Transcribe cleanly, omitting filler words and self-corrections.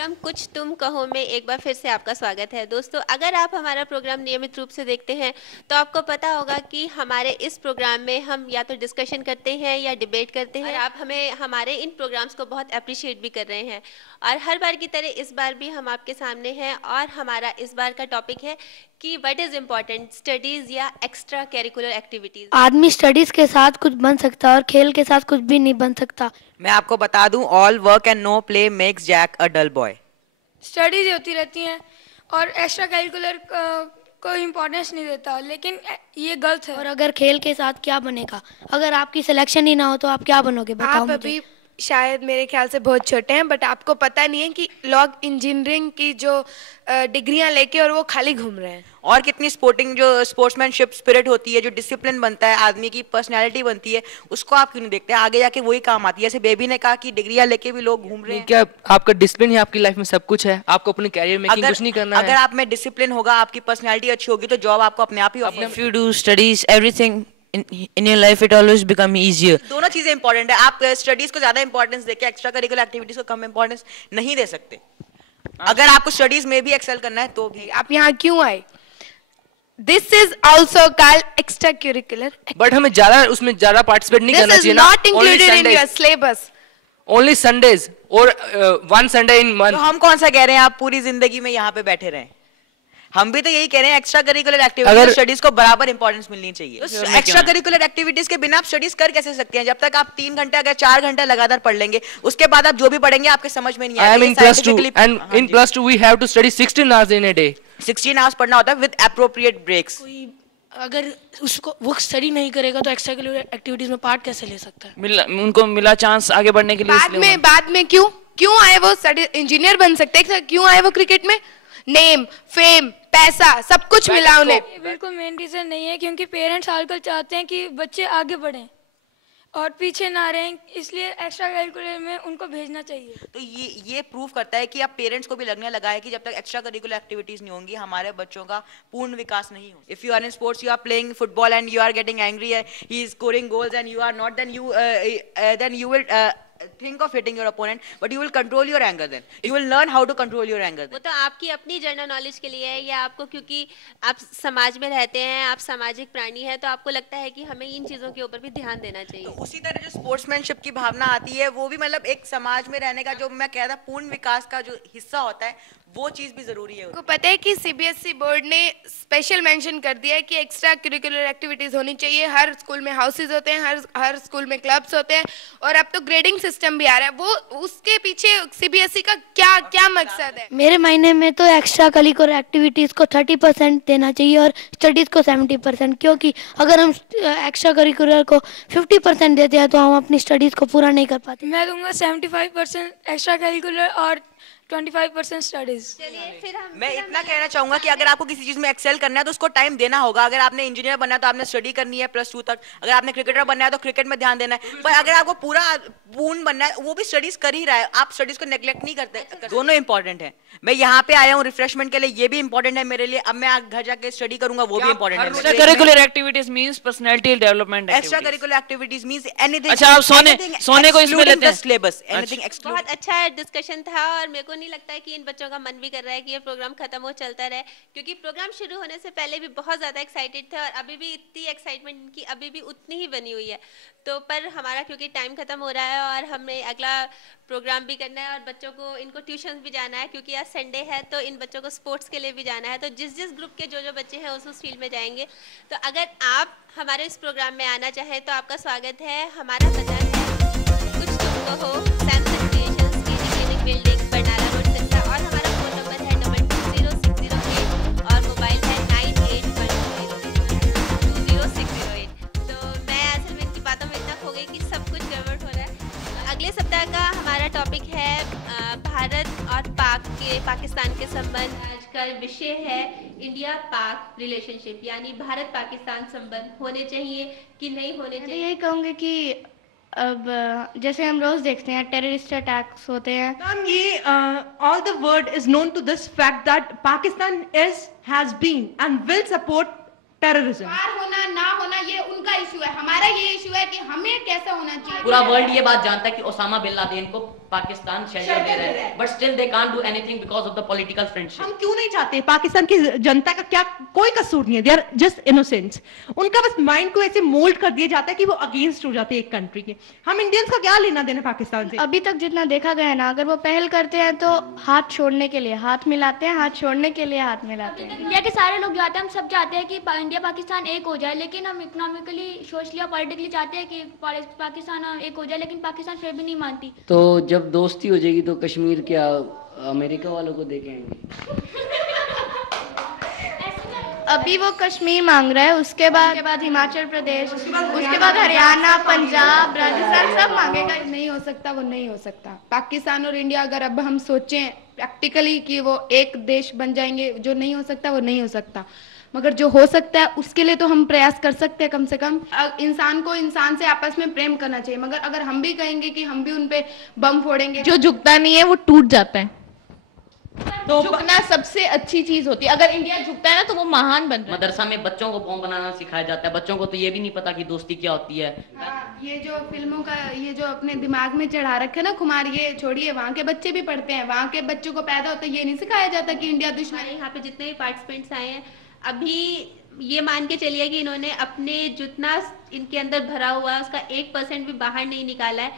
Programme कुछ तुम कहो में एक बार फिर से आपका स्वागत है। दोस्तों, अगर आप हमारा प्रोग्राम नियमित रूप से देखते हैं तो आपको पता होगा कि हमारे इस प्रोग्राम में हम या तो डिस्कशन करते हैं या डिबेट करते हैं। और आप हमें हमारे इन प्रोग्राम्स को बहुत अप्रिशिएट भी कर रहे हैं और हर बार की तरह इस बार भी हम आपके सामने हैं और हमारा इस बार का टॉपिक है कि व्हाट इज इम्पोर्टेंट, स्टडीज या एक्स्ट्रा करिकुलर एक्टिविटीज। आदमी स्टडीज के साथ कुछ बन सकता है और खेल के साथ कुछ भी नहीं बन सकता। मैं आपको बता दूं, all work and no play makes Jack a dull boy. Studies होती रहती हैं और एक्स्ट्रा करिकुलर को इम्पोर्टेंस नहीं देता, लेकिन ये गलत है। और अगर खेल के साथ क्या बनेगा? अगर आपकी सिलेक्शन ही ना हो तो आप क्या बनोगे? बताओ आप मुझे। अभी शायद मेरे ख्याल से बहुत छोटे हैं, बट आपको पता नहीं है कि लोग इंजीनियरिंग की जो डिग्रियां लेके और वो खाली घूम रहे हैं। और कितनी स्पोर्टिंग जो स्पोर्ट्समैनशिप स्पिरिट होती है, जो डिसिप्लिन बनता है, आदमी की पर्सनैलिटी बनती है, उसको आप क्यों नहीं देखते? आगे जाके वही काम आती है। जैसे बेबी ने कहा कि डिग्रियां लेके भी लोग घूम रहे हैं। क्या आपका डिसिप्लिन ही आपकी लाइफ में सब कुछ है? आपको अपने कैरियर मेकिंग कुछ नहीं करना है। अगर आप में डिसिप्लिन होगा, आपकी पर्सनैलिटी अच्छी होगी तो जॉब आपको अपने आप ही If you do studies, everything in your life it always become easier. दोनों चीजें इंपॉर्टेंट है। आप स्टडीज को ज्यादा इंपॉर्टेंस देके एक्स्ट्रा करिकुलर एक्टिविटीज को कम इंपॉर्टेंस नहीं दे सकते। अगर आपको स्टडीज में भी एक्सेल करना है तो भी। आप यहाँ क्यों आए? This is also called extra curricular, but हमें उसमें ज्यादा पार्टिसिपेट नहीं करना चाहिए ना। Not included in your syllabus. Only Sundays और वन संडे इन मंथ। तो हम कौन सा कह रहे हैं आप पूरी जिंदगी में यहाँ पे बैठे रहें? हम भी तो यही कह रहे हैं, एक्स्ट्रा करिकुलर एक्टिविटीज स्टडीज को बराबर इंपॉर्टेंस मिलनी चाहिए। तो एक्स्ट्रा करिकुलर एक्टिविटीज के बिना आप स्टडीज कर कैसे सकते हैं? जब तक आप 3 घंटे अगर 4 घंटे लगातार पढ़ लेंगे, उसके बाद आप जो भी पढ़ेंगे आपके समझ में नहीं आएगा। I am in +2 and in +2 we have to study 16 hours in a day. 16 hours पढ़ना होता है विद एप्रोप्रिएट ब्रेक्स। कोई अगर उसको वो स्टडी नहीं करेगा तो एक्स्ट्रा करिकुलर एक्टिविटीज में पार्ट कैसे ले सकता है? उनको मिला चांस आगे बढ़ने के लिए। बाद में क्यों आए वो? स्टडी इंजीनियर बन सकते हैं, क्यों आए वो क्रिकेट में? नेम, फेम, पैसा सब कुछ मिला उन्हें। ये बिल्कुल मेन रीजन नहीं है, क्योंकि पेरेंट्स आजकल चाहते हैं कि बच्चे आगे बढ़ें और पीछे ना रहें, इसलिए एक्स्ट्रा करिकुलर में उनको भेजना चाहिए। तो ये प्रूव करता है कि अब पेरेंट्स को भी लगने लगा है कि जब तक एक्स्ट्रा करिकुलर एक्टिविटीज नहीं होंगी हमारे बच्चों का पूर्ण विकास नहीं हो। If you are in sports, you are playing football and you are getting angry, he is scoring goals and you are not, then you will think of hitting your opponent, but you will control your anger. Then you will learn how to control your anger. वो तो आपकी अपनी general knowledge के लिए है, या आपको क्योंकि आप समाज में रहते हैं, आप सामाजिक प्राणी हैं, तो आपको लगता है कि हमें इन चीजों के ऊपर भी ध्यान देना चाहिए। तो उसी तरह जो स्पोर्ट्समैनशिप की भावना आती है, वो भी मतलब एक समाज में रहने का, जो मैं कह रहा पूर्ण विकास का जो हिस्सा होता है, वो चीज भी जरूरी है। आपको पता है कि सीबीएसई बोर्ड ने स्पेशल मेंशन कर दिया है कि एक्स्ट्रा करिकुलर एक्टिविटीज होनी चाहिए। हर स्कूल में हाउसेज होते हैं, हर स्कूल में क्लब्स होते हैं, और अब तो ग्रेडिंग सिस्टम भी आ रहा है। वो उसके पीछे सीबीएसई का क्या मकसद है? मेरे मायने में तो एक्स्ट्रा करिकुलर एक्टिविटीज को 30% देना चाहिए और स्टडीज को 70%, क्योंकि अगर हम एक्स्ट्रा करिकुलर को 50% देते हैं तो हम अपनी स्टडीज को पूरा नहीं कर पाते। मैं दूंगा 75% एक्स्ट्रा करिकुलर और 25% स्टडीज। चलिए फिर हम मैं इतना कहना चाहूंगा कि अगर आपको किसी चीज में एक्सेल करना है तो उसको टाइम देना होगा। अगर आपने इंजीनियर बनना है तो आपने स्टडी करनी है +2 तक। अगर आपने क्रिकेटर बनना है तो क्रिकेट में ध्यान देना है। पर अगर आपको पूरा पूर्ण बनना है, वो भी स्टडीज कर ही रहा है, आप स्टडीज को नेग्लेक्ट नहीं करते। दोनों इंपॉर्टेंट है। मैं यहाँ पे आया हूँ रिफ्रेशमेंट के लिए, ये भी इंपॉर्टेंट है मेरे लिए। अब मैं घर जाके स्टडी करूंगा, वो भी इंपॉर्टेंट है। Extra curricular activities means personality development. Extra curricular activities means anything. अच्छा, आप सोने को इसमें लेते हैं सिलेबस, एनीथिंग एक्सक्लूड। बहुत अच्छा डिस्कशन था और मेरे को नहीं लगता है कि इन बच्चों का मन भी कर रहा है कि ये प्रोग्राम खत्म हो चलता रहे, क्योंकि प्रोग्राम शुरू होने से पहले भी बहुत ज़्यादा एक्साइटेड थे और अभी भी इतनी एक्साइटमेंट इनकी अभी भी उतनी ही बनी हुई है। तो पर हमारा क्योंकि टाइम खत्म हो रहा है और हमें अगला प्रोग्राम भी करना है और बच्चों को इनको ट्यूशन भी जाना है, क्योंकि आज संडे है तो इन बच्चों को स्पोर्ट्स के लिए भी जाना है। तो जिस ग्रुप के जो बच्चे हैं उस फील्ड में जाएंगे। तो अगर आप हमारे इस प्रोग्राम में आना चाहें तो आपका स्वागत है। हमारा पता है कुछ तुम कहो, सैमसंग क्रिएशंस की clinic building, Barnala road, Sirsa, और हमारा फोन नंबर है 200608 और मोबाइल है 9810200608। तो मैं असल में इनकी बातों में इतना खो गई कि सब कुछ गड़बड़ हो रहा है। अगले सप्ताह का हमारा टॉपिक है भारत और पाकिस्तान के संबंध। आज का विषय है इंडिया पाक रिलेशनशिप, यानी भारत पाकिस्तान संबंध होने चाहिए कि नहीं होने मैं चाहिए। यही कहूँगी कि अब जैसे हम रोज देखते हैं टेररिस्ट अटैक्स होते हैं। Ma'am, all the world is known to this fact that Pakistan has been and will support terrorism. पार होना ना होना ये उनका इशू है, हमारा ये इशू है कि हमें कैसा होना चाहिए। पूरा वर्ल्ड ये बात जानता है कि ओसामा बिन लादेन को पाकिस्तान शेल्टर दे रहा है, but still they can't do anything because of the political friendship. हम क्यों नहीं चाहते? पाकिस्तान की जनता का क्या कोई कसूर नहीं है, दे आर जस्ट इनोसेंट्स। उनका बस माइंड को ऐसे मोल्ड कर दिया जाता है कि वो अगेंस्ट हो जाते हैं एक कंट्री के। हम इंडियंस का क्या लेना देना पाकिस्तान से? अभी तक जितना देखा गया है ना, अगर वो पहल करते हैं तो हाथ छोड़ने के लिए हाथ मिलाते हैं, हाथ छोड़ने के लिए हाथ मिलाते हैं। इंडिया के सारे लोग जाते हैं, हम सब चाहते हैं कि इंडिया पाकिस्तान एक हो जाए, लेकिन हम इकोनॉमिकली, सोशली और पॉलिटिकली चाहते हैं कि पाकिस्तान एक हो जाए, लेकिन पाकिस्तान फिर भी नहीं मानती। तो जब दोस्ती हो जाएगी तो कश्मीर क्या अमेरिका वालों को दे के आएंगे? अभी वो कश्मीर मांग रहा है, उसके बाद हिमाचल प्रदेश, उसके बाद हरियाणा, पंजाब, राजस्थान सब मांगेगा। नहीं हो सकता, वो नहीं हो सकता। पाकिस्तान और इंडिया अगर अब हम सोचें प्रैक्टिकली कि वो एक देश बन जाएंगे, जो नहीं हो सकता वो नहीं हो सकता, मगर जो हो सकता है उसके लिए तो हम प्रयास कर सकते हैं। कम से कम इंसान को इंसान से आपस में प्रेम करना चाहिए, मगर अगर हम भी कहेंगे कि हम भी उन पे बम फोड़ेंगे, जो झुकता नहीं है वो टूट जाता है। तो झुकना सबसे अच्छी चीज होती है। अगर इंडिया झुकता है ना तो वो महान बन रहा है। मदरसा में बच्चों को बॉम्ब बनाना सिखाया जाता है, बच्चों को तो ये भी नहीं पता कि दोस्ती क्या होती है। ये जो फिल्मों का ये जो अपने दिमाग में चढ़ा रखे ना खुमार, ये छोड़िए, वहाँ के बच्चे भी पढ़ते हैं, वहाँ के बच्चों को पैदा होता है ये नहीं सिखाया जाता कि इंडिया दुश्मन। यहाँ पे जितने भी पार्टिसिपेंट्स आए हैं, अभी ये मान के चलिए कि इन्होंने अपने जितना इनके अंदर भरा हुआ है उसका 1% भी बाहर नहीं निकाला है।